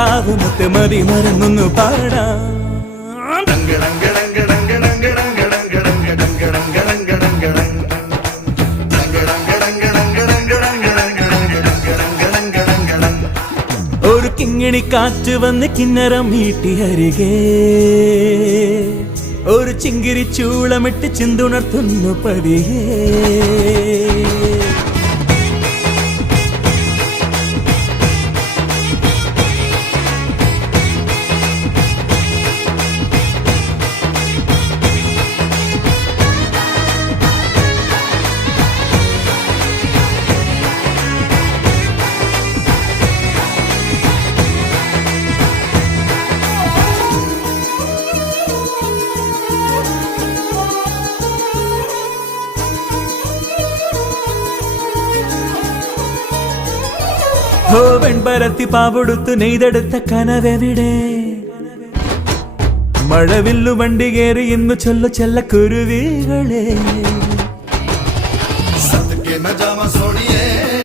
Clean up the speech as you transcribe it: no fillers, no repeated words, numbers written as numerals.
കിനാവ് മുത്തുമതി മറന്നൊന്നു പാടാം. ഒരു കിങ്ങിണി കാറ്റ് വന്ന് കിന്നരം മീട്ടി അരികെ ഒരു ചിങ്കിരി ചൂളമിട്ട് ചിന്തുണർത്തുന്നു പതിയേ. വെൺപരത്തി പാവെടുത്തു നെയ്തെടുത്ത കനവെവിടെ? മഴവില്ലു വണ്ടി കയറി ഇന്ന് ചൊല്ലു ചെല്ല കുരുവികളെ.